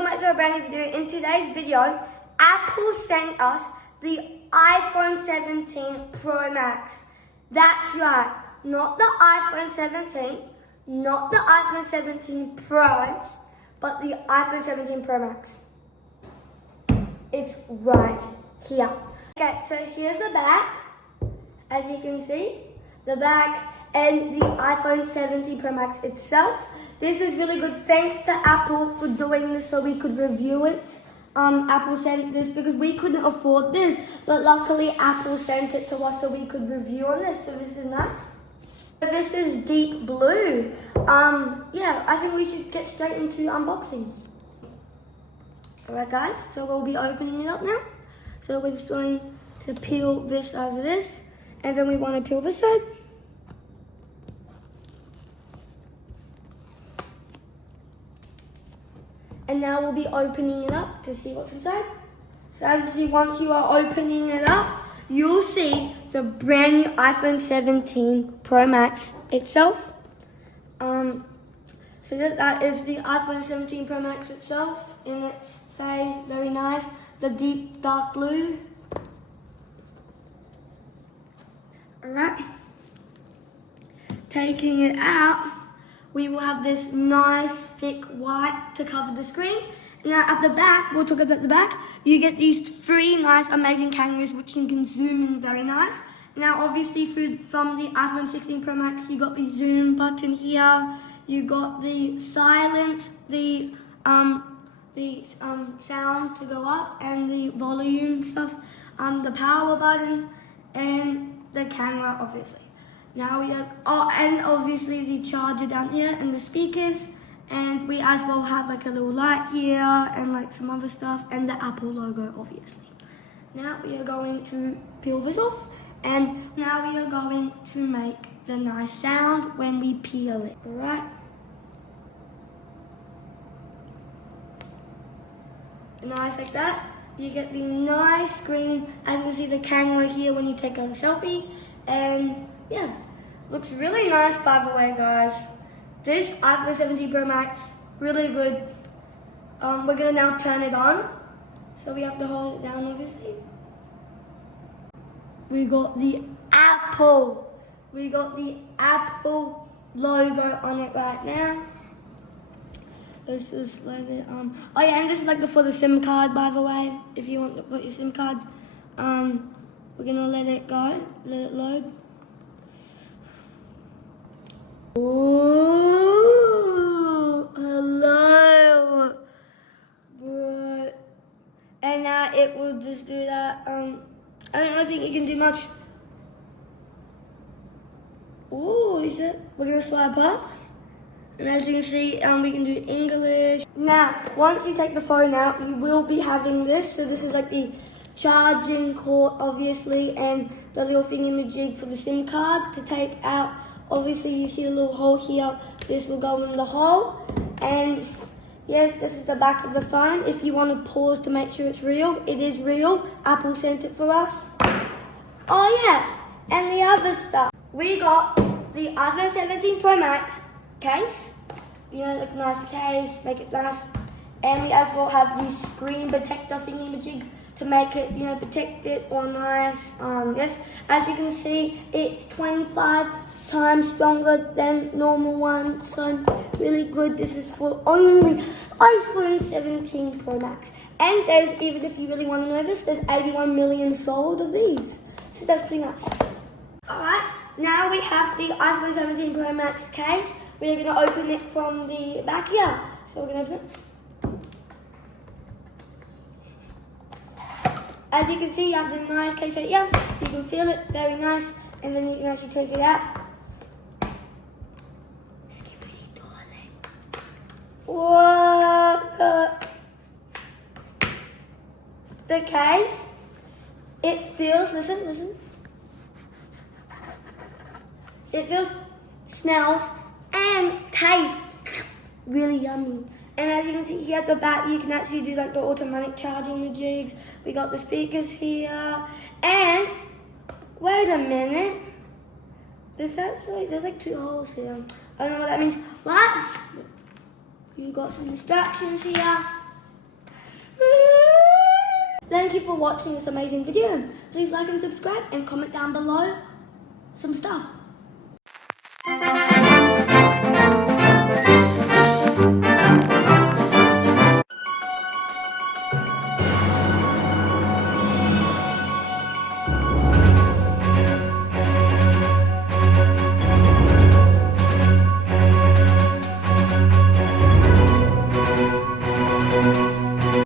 welcome back to a brand new video. In today's video, Apple sent us the iPhone 17 Pro Max. That's right, not the iPhone 17, not the iPhone 17 Pro, but the iPhone 17 Pro Max. It's right here. Okay, so here's the back. As you can see, the back and the iPhone 17 Pro Max itself. This is really good. Thanks to Apple for doing this so we could review it. Apple sent this because we couldn't afford this, but luckily Apple sent it to us so we could review on this. So this is nice. This is deep blue. Yeah, I think we should get straight into unboxing. Alright guys, so we'll be opening it up now. So we're just going to peel this as it is, and then we want to peel this side. And now we'll be opening it up to see what's inside. So as you see, once you are opening it up, you'll see the brand new iPhone 17 Pro Max itself. So that is the iPhone 17 Pro Max itself in its phase, very nice. The deep dark blue. Alright. Taking it out, we will have this nice thick white to cover the screen. Now at the back, we'll talk about the back, you get these three nice amazing cameras which you can zoom in very nice. Now obviously from the iPhone 16 Pro Max, you got the zoom button here, you got the silence, the sound to go up, and the volume stuff, the power button, and the camera obviously. Now we have, and obviously the charger down here and the speakers, and we as well have like a little light here and like some other stuff, and the Apple logo obviously. Now we are going to peel this off, and now we are going to make the nice sound when we peel it, alright? Nice like that. You get the nice screen, as you can see the camera here when you take a selfie, and yeah, looks really nice by the way guys. This iPhone 17 Pro Max, really good. We're gonna now turn it on. So we have to hold it down obviously. We got the Apple logo on it right now. Let's just let it, oh yeah, and this is like for the SIM card by the way, if you want to put your SIM card. We're gonna let it go, let it load. Ooh, hello, bro. And now it will just do that. I don't think it can do much. Ooh, is it? We're gonna swipe up, and as you can see, we can do English. Now, once you take the phone out, you will be having this. So this is like the charging cord, obviously, and the little thing in the jig for the SIM card to take out. Obviously, you see a little hole here. This will go in the hole. And yes, this is the back of the phone. If you want to pause to make sure it's real, it is real. Apple sent it for us. Oh yeah, and the other stuff. We got the iPhone 17 Pro Max case. You know, like nice case, make it nice. And we as well have the screen protector thingy-majig to make it, you know, protect it or nice. Yes, as you can see, it's 25 times stronger than normal one, so really good. This is for only iPhone 17 Pro Max, and there's, even if you really want to know this, there's 81 million sold of these, so that's pretty nice. Alright, now we have the iPhone 17 Pro Max case. We're going to open it from the back here, so we're going to open it. As you can see, you have the nice case right here. You can feel it, very nice, and then you can actually take it out. What the case, it feels, listen, it feels, smells, and tastes really yummy. And as you can see here at the back, you can actually do like the automatic charging jigs. We got the speakers here, and wait a minute, there's like two holes here. I don't know what that means. What? You got some instructions here. Thank you for watching this amazing video. Please like and subscribe and comment down below some stuff.